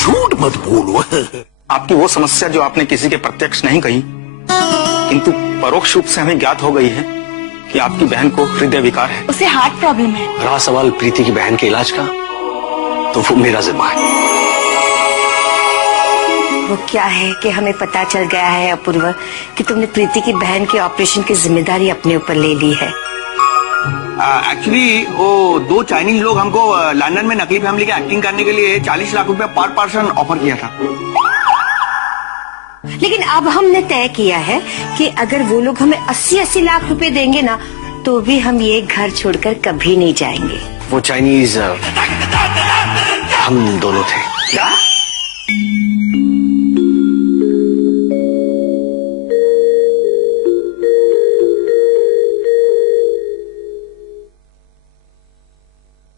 झूठ मत बोलो। आपकी वो समस्या जो आपने किसी के प्रत्यक्ष नहीं कही किंतु परोक्ष रूप से हमें ज्ञात हो गई है कि आपकी बहन को हृदय विकार है। उसे हार्ट प्रॉब्लम है। रहा सवाल प्रीति की बहन के इलाज का, तो वो मेरा जिम्मा है। वो क्या है कि हमें पता चल गया है अपूर्व कि तुमने प्रीति की बहन के ऑपरेशन की जिम्मेदारी अपने ऊपर ले ली है। एक्चुअली वो 2 चाइनीज लोग हमको लंदन में नकली फैमिली की एक्टिंग करने के लिए 40 लाख रुपए पर पर्सन ऑफर किया था। लेकिन अब हमने तय किया है कि अगर वो लोग हमें 80-80 लाख रुपए देंगे ना, तो भी हम ये घर छोड़कर कभी नहीं जाएंगे। वो चाइनीज हम दोनों थे। क्या?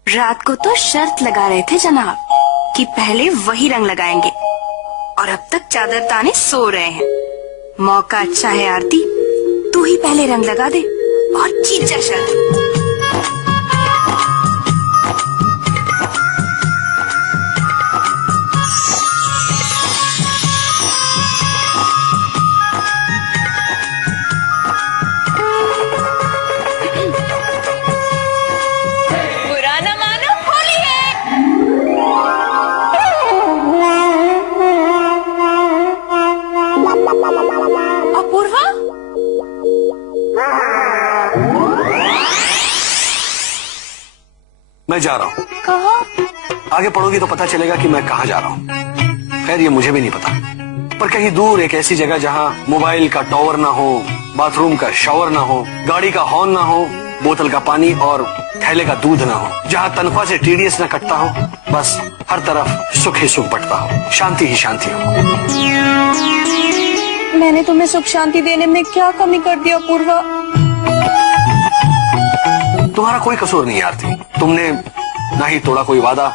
रात को तो शर्त लगा रहे थे जनाब कि पहले वही रंग लगाएंगे, और अब तक चादर ताने सो रहे हैं। मौका अच्छा है आरती, तू ही पहले रंग लगा दे और जीत जा शर्त। मैं जा रहा हूँ। कहाँ? आगे पढ़ोगी तो पता चलेगा कि मैं कहाँ जा रहा हूँ। खैर ये मुझे भी नहीं पता, पर कहीं दूर एक ऐसी जगह जहाँ मोबाइल का टावर ना हो, बाथरूम का शावर ना हो, गाड़ी का हॉर्न ना हो, बोतल का पानी और थैले का दूध ना हो, जहाँ तनख्वाह से टीडीएस ना कटता हो, बस हर तरफ सुख ही सुख बटता हो, शांति ही शांति हो। मैंने तुम्हें सुख शांति देने में क्या कमी कर दिया पूर्वा? तुम्हारा कोई कसूर नहीं आरती, तुमने ना ही तोड़ा कोई वादा,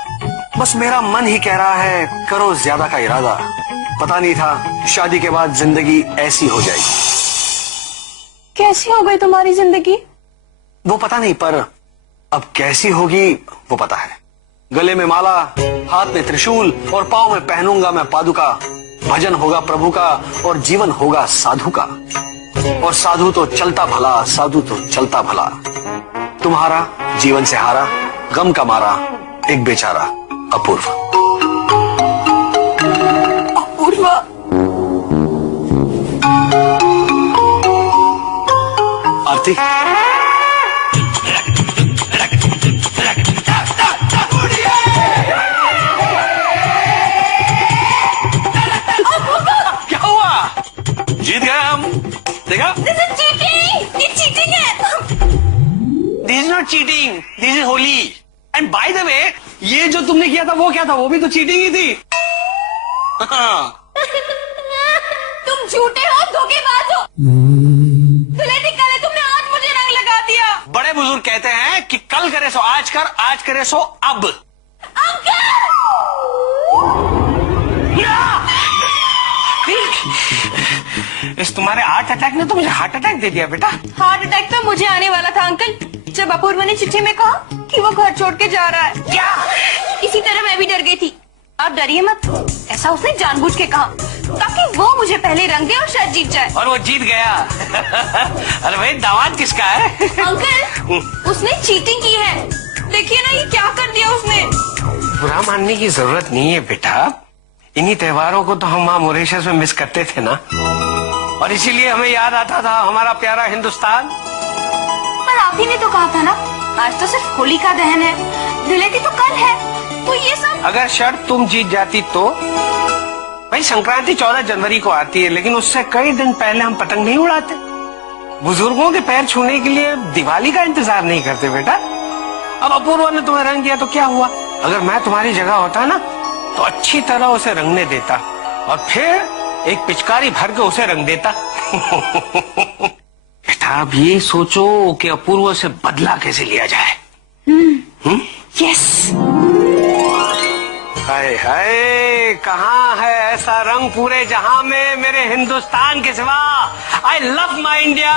बस मेरा मन ही कह रहा है करो ज्यादा का इरादा। पता नहीं था शादी के बाद जिंदगी ऐसी हो जाएगी। कैसी हो गई तुम्हारी जिंदगी? वो पता नहीं, पर अब कैसी होगी वो पता है। गले में माला, हाथ में त्रिशूल और पांव में पहनूंगा मैं पादुका। भजन होगा प्रभु का और जीवन होगा साधु का, और साधु तो चलता भला, साधु तो चलता भला। तुम्हारा जीवन से हारा, गम का मारा एक बेचारा अपूर्व। अपूर्व? आरती, क्या हुआ? जीत गए हम। देखा? चीटिंग है। This is not cheating, this is Holi. And by the way, ये जो तुमने किया था वो क्या था? वो भी तो चीटिंग ही थी। तुम झूठे हो, धोखेबाज हो। दुल्हन कल तुमने आज मुझे रंग लगा दिया। बड़े बुजुर्ग कहते हैं कि कल करे सो आज कर, आज करे सो अब। इस तुम्हारे हार्ट अटैक ने तो मुझे हार्ट अटैक दे दिया बेटा। हार्ट अटैक तो मुझे आने वाला था अंकल, जब अपूर्व ने चिट्ठी में कहा कि वो घर छोड़ के जा रहा है। क्या? इसी तरह मैं भी डर गई थी। आप डरिए मत, ऐसा उसने जानबूझ के कहा ताकि वो मुझे पहले रंग दे और शायद जीत जाए। और वो जीत गया। अरे भाई, दामाद किसका है? अंकल, उसने चीटिंग की है। देखिए ना, ये क्या कर दिया उसने। बुरा मानने की जरूरत नहीं है बेटा। इन्हीं त्योहारों को तो हम वहाँ मॉरिशस में मिस करते थे ना, और इसीलिए हमें याद आता था हमारा प्यारा हिंदुस्तान। पर आप ही ने तो कहा था ना, आज तो सिर्फ होली का दहन है, धुलेटी तो कल है, तो ये सब। अगर शर्त तुम जीत जाती तो भाई, संक्रांति 14 जनवरी को आती है, लेकिन उससे कई दिन पहले हम पतंग नहीं उड़ाते। बुजुर्गों के पैर छूने के लिए दिवाली का इंतजार नहीं करते बेटा। अब अपूर्वा ने तुम्हें रंग दिया तो क्या हुआ? अगर मैं तुम्हारी जगह होता ना तो अच्छी तरह उसे रंगने देता और फिर एक पिचकारी भर के उसे रंग देता। बेटा, अब ये सोचो कि अपूर्वा से बदला कैसे लिया जाए। यस। हाय हाय, कहाँ है ऐसा रंग पूरे जहां में मेरे हिंदुस्तान के सिवा। I love my India,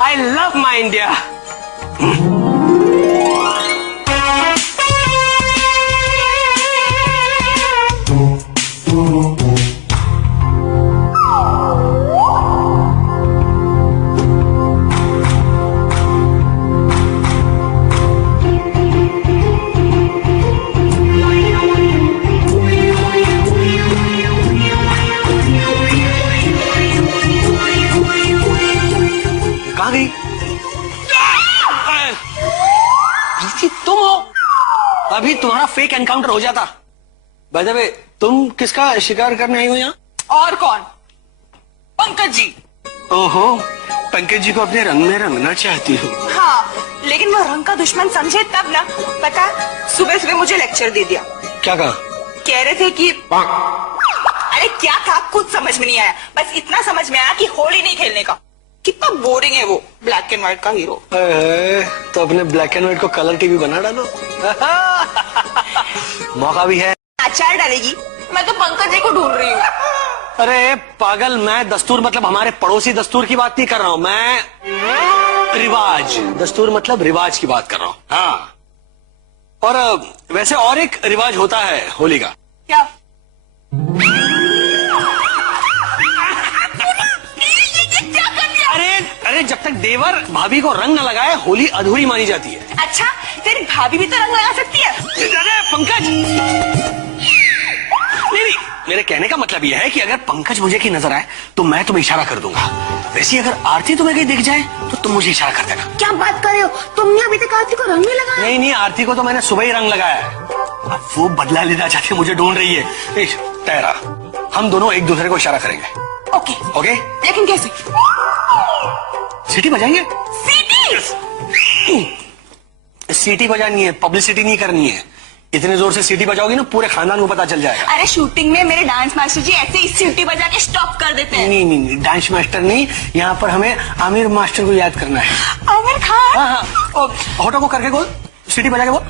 I love my India. कहाँ गई? प्रीति तुम हो? अभी तुम्हारा फेक एनकाउंटर हो जाता। बाय द वे, तुम किसका शिकार करने आई हो यहाँ? और कौन? पंकज जी। ओहो, पंकज जी को अपने रंग में रंगना चाहती हो? हाँ, लेकिन वो रंग का दुश्मन समझे तब ना। पता, सुबह सुबह मुझे लेक्चर दे दिया। क्या कहा? कह रहे थे कि अरे क्या था कुछ समझ में नहीं आया, बस इतना समझ में आया कि होली नहीं खेलने का। कितना बोरिंग है वो ब्लैक एंड व्हाइट का हीरो। तो अपने ब्लैक एंड व्हाइट को कलर टीवी बना डालो। मौका भी है। अचार डालेगी? मैं तो पंकज जी को ढूंढ रही हूँ। अरे पागल, मैं दस्तूर मतलब हमारे पड़ोसी दस्तूर की बात नहीं कर रहा हूँ, मैं रिवाज, दस्तूर मतलब रिवाज की बात कर रहा हूँ। हाँ, और वैसे और एक रिवाज होता है होली का। क्या? अरे जब तक देवर भाभी को रंग न लगाए होली अधूरी मानी जाती है। अच्छा, तेरी भाभी भी तो रंग लगा सकती है। अरे पंकज, नहीं, मेरे कहने का मतलब यह है कि अगर पंकज मुझे की नजर आए तो मैं तुम्हें इशारा कर दूंगा। वैसे अगर आरती तुम्हें कहीं दिख जाए तो तुम मुझे इशारा कर देना। क्या बात कर रहे हो? तुमने अभी तक आरती को रंग नहीं लगाया? नहीं नहीं, आरती को तो मैंने सुबह ही रंग लगाया है। अब वो बदला लेना चाहती, मुझे ढूंढ रही है। तेरा, हम दोनों एक दूसरे को इशारा करेंगे। ओके ओके, लेकिन कैसे? सीटी बजाएंगे। सीटी? सीटी बजानी है, पब्लिसिटी नहीं करनी है। इतने जोर से सीटी बजाओगी ना पूरे खानदान को पता चल जाएगा। अरे शूटिंग में मेरे डांस मास्टर जी ऐसे ही सीटी बजा के स्टॉप कर देते हैं। नहीं नहीं नहीं, डांस मास्टर नहीं, यहाँ पर हमें आमिर मास्टर को याद करना है। आमिर खान? हाँ हाँ, होठों को करके बोल, सीटी बजा के बोल।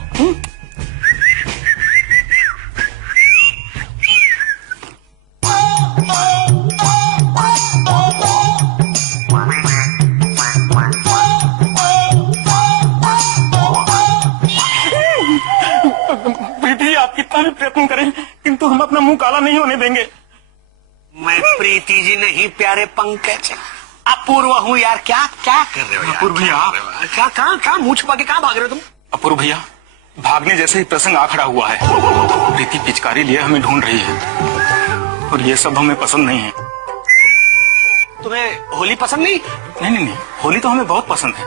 प्रीति, आप कितना भी प्रयत्न करें किंतु हम अपना मुंह काला नहीं होने देंगे। मैं प्रीति जी नहीं, प्यारे पंकज, अपूर्व हूँ यार। क्या क्या कर रहे हो यार? अपूर्व भैया, क्या कहाँ मुंह छुपा के कहाँ भाग रहे हो तुम? अपूर्व भैया, भागने जैसे ही प्रसंग आ खड़ा हुआ है। प्रीति पिचकारी लिए हमें ढूंढ रही है और ये सब हमें पसंद नहीं है। तुम्हें होली पसंद नहीं? नहीं नहीं नहीं, होली तो हमें बहुत पसंद है,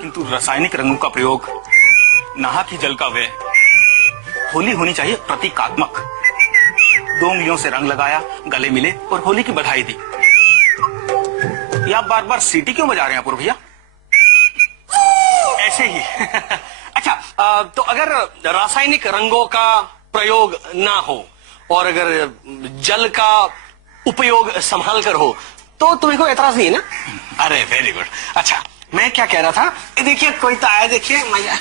किंतु रासायनिक रंगों का प्रयोग, नहा की जल का व्यय। होली होनी चाहिए प्रतीकात्मक। 2 उंगलियों से रंग लगाया, गले मिले और होली की बधाई दी। ये आप बार बार सीटी क्यों बजा रहे हैं अपूर्व भैया? ऐसे ही। अच्छा, तो अगर रासायनिक रंगों का प्रयोग ना हो और अगर जल का उपयोग संभाल कर हो तो तुम्हें कोई एतराज नहीं है ना? अरे वेरी गुड। अच्छा, मैं क्या कह रहा था, देखिए कोई तो आया, देखिए मजा।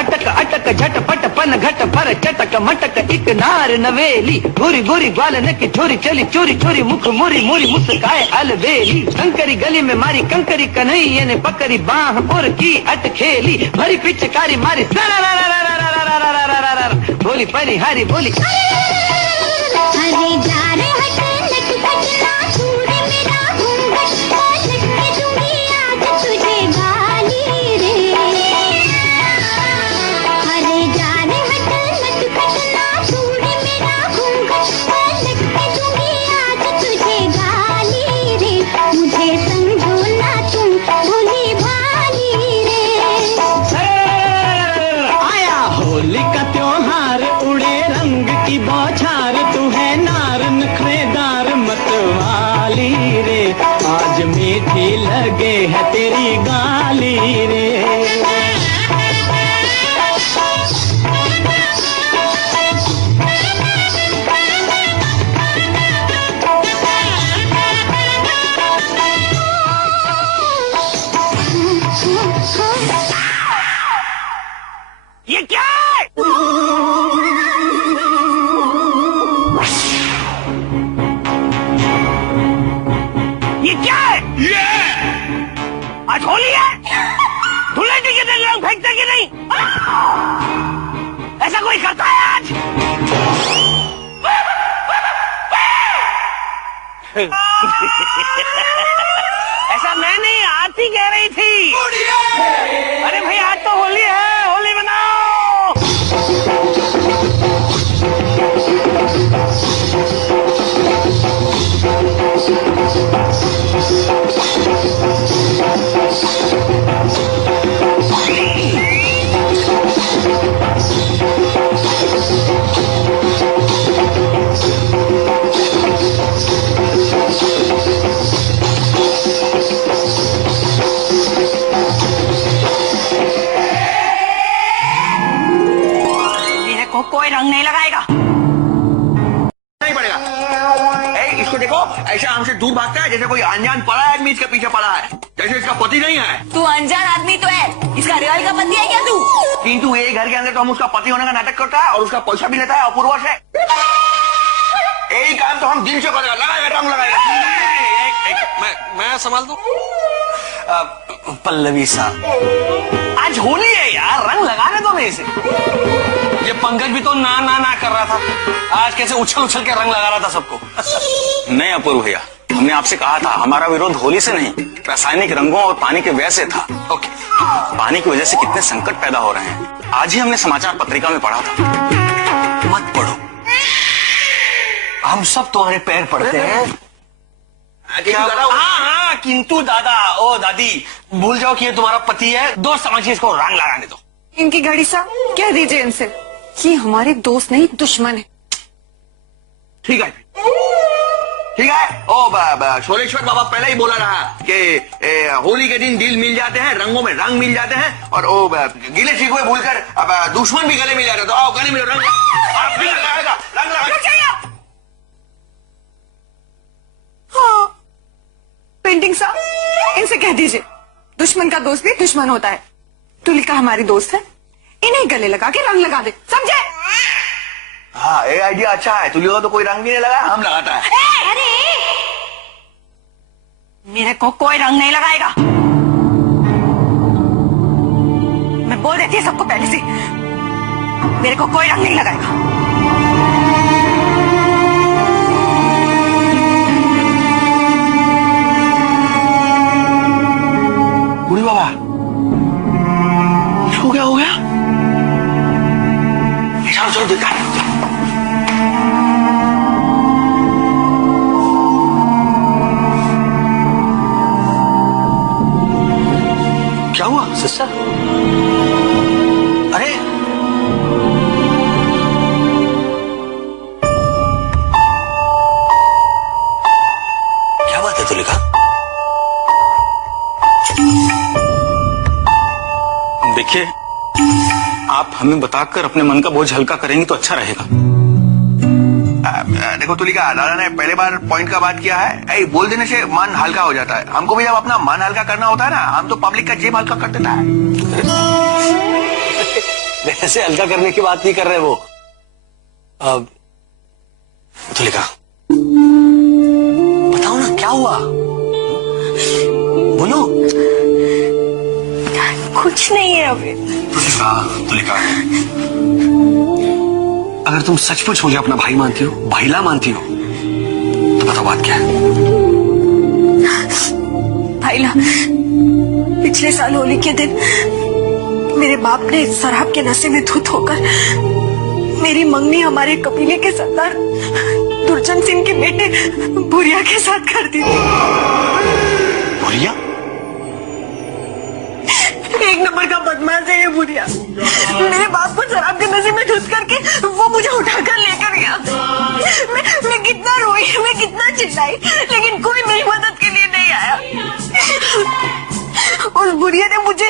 अटक अटक झटपट पन घट पर चटक मटक एक नार नवेली, गोरी गोरी ग्वालन की छोरी चली चोरी चोरी मुख मोरी मोरी मुस्काए अलबेली। कंकरी गली में मारी कंकरी कन्हैया ने पकड़ी बाह और की अटखेली, भरी पिचकारी मारी बोली परी हारी बोली। अरे जा रे हट लटपट ना सूरे मेरा घूंघट लटके दूंगी आज तुझे गाली रे। अरे जा रे हट लटपट ना सूरे मेरा घूंघट लटके दूंगी आज तुझे गाली रे। मुझे समझो ना तुम भोली भाली रे। आया होली का त्योहार, उड़े रंग की बौछार, तू है नार आज होली है, धुलेंडी के दिन रंग फेंकते कि नहीं? ऐसा कोई करता है आज? ऐसा मैं नहीं, आरती कह रही थी। अरे भाई आज तो होली है, होली मनाओ। मेरे को कोई रंग नहीं लगाएगा। नहीं पड़ेगा। इसको देखो, ऐसा हमसे दूर भागता है जैसे कोई अनजान पड़ा आदमी इसके पीछे पड़ा है, जैसे इसका पति नहीं है। तू अनजान आदमी तो है, इसका रियल का पति है क्या तू? किंतु ये घर के अंदर तो हम उसका पति होने का नाटक करता है और उसका पैसा भी लेता है अपूर्वा से। यही काम तो हम दिन से करेगा, लगाएगा रंग लगाएगा। मैं संभाल दूं। पल्लवी सा, आज होली है यार, रंग लगाने दो मेरे से। ये पंकज भी तो ना कर रहा था, आज कैसे उछल उछल के रंग लगा रहा था सबको। नहीं अपूर्व भैया, हमने आपसे कहा था हमारा विरोध होली से नहीं, रासायनिक रंगों और पानी के व्यय से था। ओके, पानी की वजह से कितने संकट पैदा हो रहे हैं, आज ही हमने समाचार पत्रिका में पढ़ा था। मत पढ़ो, हम सब तुम्हारे पैर पड़ते हैं। हाँ, किंतु दादा ओ दादी भूल जाओ कि ये तुम्हारा पति है, दोस्त समझिए, इसको रंग लगाने दो। इनकी घड़ी सा कह दीजिए इनसे, ये हमारे दोस्त नहीं दुश्मन है। ठीक है, ठीक है। ओ सोलेश्वर बाबा पहले ही बोला रहा कि होली के दिन दिल मिल जाते हैं, रंगों में रंग मिल जाते हैं, और ओ गिले शिकवे भूलकर अब दुश्मन भी गले मिल जाते हैं। तो आओ गले मिलो, रंग लगाएगा, रंग लगाएगा। हाँ, पेंटिंग सा इनसे कह दीजिए, दुश्मन का दोस्त भी दुश्मन होता है। तुलिका हमारी दोस्त है, इन्हें गले लगा के रंग लगा दे, समझे? हाँ, ये आइडिया अच्छा है। तुलिका तो कोई रंग भी नहीं लगा, हम लगाता है। अरे मेरे को कोई रंग नहीं लगाएगा, मैं बोल देती है सबको पहले से, मेरे को कोई रंग नहीं लगाएगा। बुढ़ी बाबा, इसको क्या हो गया? चलो चलो देखा। क्या हुआ सिस्टर? अरे क्या बात है तुलिका? देखिए, आप हमें बताकर अपने मन का बोझ हल्का करेंगी तो अच्छा रहेगा। देखो तुलिका, दादा ने पहले बार पॉइंट का बात किया है, बोल देने से मन हल्का हो जाता है। हमको भी जब अपना मन हल्का करना होता है ना, हम तो पब्लिक का जेब हल्का कर देता है। वैसे हल्का करने की बात नहीं कर रहे वो। तुलिका, बताओ ना क्या हुआ, बोलो। कुछ नहीं है अभी। तुलिका, अगर तुम सचमुच मुझे अपना भाई मानती हो, भाईला मानती हो, तो बताओ बात क्या है। भाईला, पिछले साल होली के दिन मेरे बाप ने शराब के नशे में धुत होकर मेरी मंगनी हमारे कबीले के सरदार दुर्जन सिंह के बेटे बुरिया के साथ कर दी थी। बुरिया? एक नंबर का बदमाश है ये बुरिया। मेरे बाप को शराब के नशे में धुत करके वो मुझे उठाकर लेकर गया। मैं कितना रोई, मैं कितना चिल्लाई, लेकिन कोई मेरी मदद के लिए नहीं आया। उस बुढ़िया ने मुझे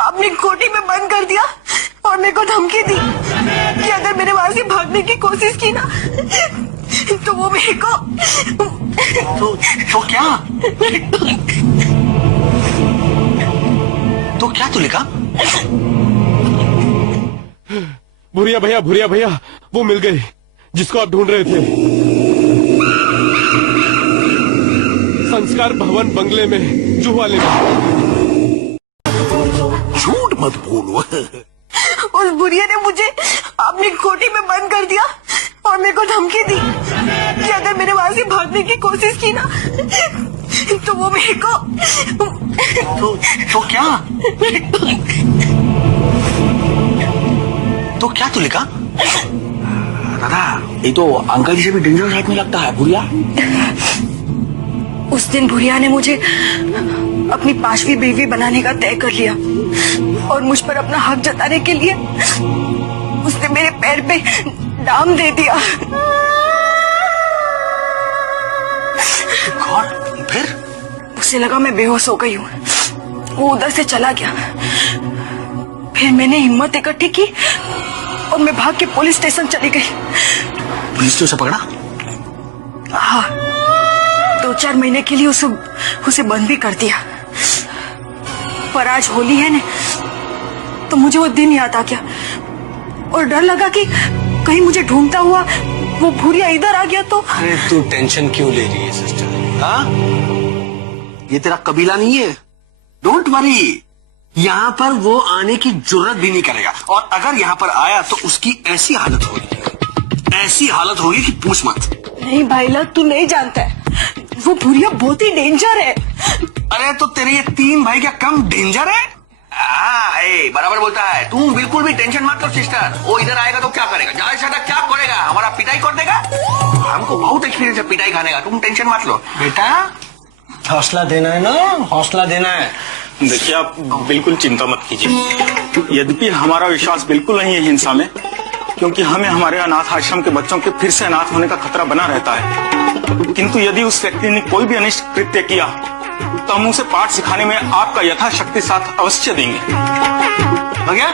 अपनी कोठी में बंद कर दिया और मेरे को धमकी दी कि अगर मेरे वहां से भागने की कोशिश की ना तो वो मेरे को तो क्या? तो क्या तुलिका? भुरिया भैया वो मिल गई जिसको आप ढूंढ रहे थे। संस्कार भवन बंगले में, जुहवाले में। मत बोलो। उस बुढ़िया ने मुझे अपनी कोठी में बंद कर दिया और मेरे को धमकी दी कि अगर मेरे वहां से भागने की कोशिश की ना तो वो मेरे को तो क्या? तो क्या तू लिखा? दादा, ये तो अंकल जी से भी डेंजरस आदमी लगता है, बुढ़िया। उस दिन बुढ़िया ने मुझे अपनी 5वीं बीवी बनाने का तय कर लिया और मुझ पर अपना हक जताने के लिए उसने मेरे पैर पे डाम दे दिया। गॉड, फिर? उसे लगा मैं बेहोश हो गई हूँ। वो उधर से चला गया। फिर मैंने हिम्मत इकट्ठी की और मैं भाग के पुलिस स्टेशन चली गई। पुलिस ने उसे पकड़ा? हाँ, 2-4 महीने के लिए उसे बंद भी कर दिया। पर आज होली है ना, तो मुझे वो दिन याद आ गया और डर लगा कि कहीं मुझे ढूंढता हुआ वो भूरिया इधर आ गया तो। अरे तू टेंशन क्यों ले रही है सिस्टर? हाँ, ये तेरा कबीला नहीं है। डोंट वरी, यहाँ पर वो आने की जरूरत भी नहीं करेगा, और अगर यहाँ पर आया तो उसकी ऐसी हालत होगी कि पूछ मत। नहीं भाईला, तू नहीं जानता है, वो भूरिया बहुत ही डेंजर है। अरे तो तेरे ये 3 भाई क्या कम डेंजर है? हाँ, बराबर बोलता है। तुम बिल्कुल भी टेंशन मत लो सिस्टर। वो इधर आएगा तो क्या करेगा? ज्यादा से ज्यादा क्या करेगा? हमारा पिटाई कर देगा। हमको बहुत एक्सपीरियंस है पिटाई खाने का, तुम टेंशन मत लो। बेटा, हौसला देना है ना, हौसला देना है। देखिए, आप बिल्कुल चिंता मत कीजिए। यद्यपि हमारा विश्वास बिल्कुल नहीं है हिंसा में, क्योंकि हमें हमारे अनाथ आश्रम के बच्चों के फिर से अनाथ होने का खतरा बना रहता है। किंतु यदि उस व्यक्ति ने कोई भी अनिष्ट कृत्य किया तो हम उसे पाठ सिखाने में आपका यथाशक्ति साथ अवश्य देंगे। हो गया?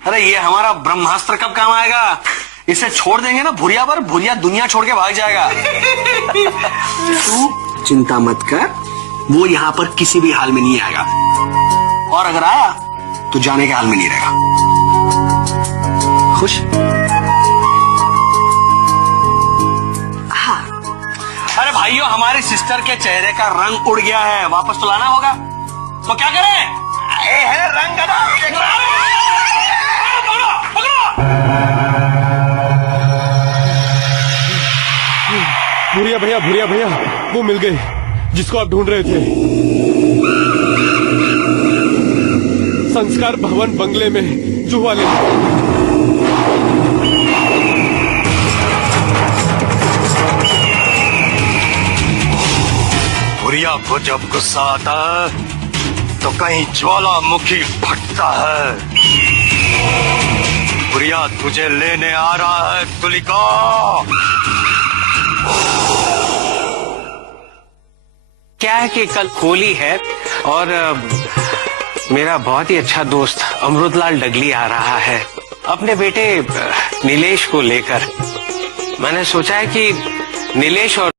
अरे ये हमारा ब्रह्मास्त्र कब काम आएगा? इसे छोड़ देंगे ना भूरिया पर, भूरिया दुनिया छोड़ के भाग जाएगा। तू चिंता मत कर, वो यहाँ पर किसी भी हाल में नहीं आएगा, और अगर आया तो जाने के हाल में नहीं रहेगा। खुश? हाँ। अरे भाइयों, हमारे सिस्टर के चेहरे का रंग उड़ गया है, वापस तो लाना होगा। तो क्या करें? है रंग का भूरिया भैया, वो मिल गई जिसको आप ढूंढ रहे थे। संस्कार भवन बंगले में जुहू वाले। भूरिया को जब गुस्सा आता है तो कहीं ज्वालामुखी फटता है। भूरिया तुझे लेने आ रहा है तुलिका। क्या है कि कल होली है और मेरा बहुत ही अच्छा दोस्त अमृतलाल डगली आ रहा है अपने बेटे नीलेश को लेकर। मैंने सोचा है कि नीलेश और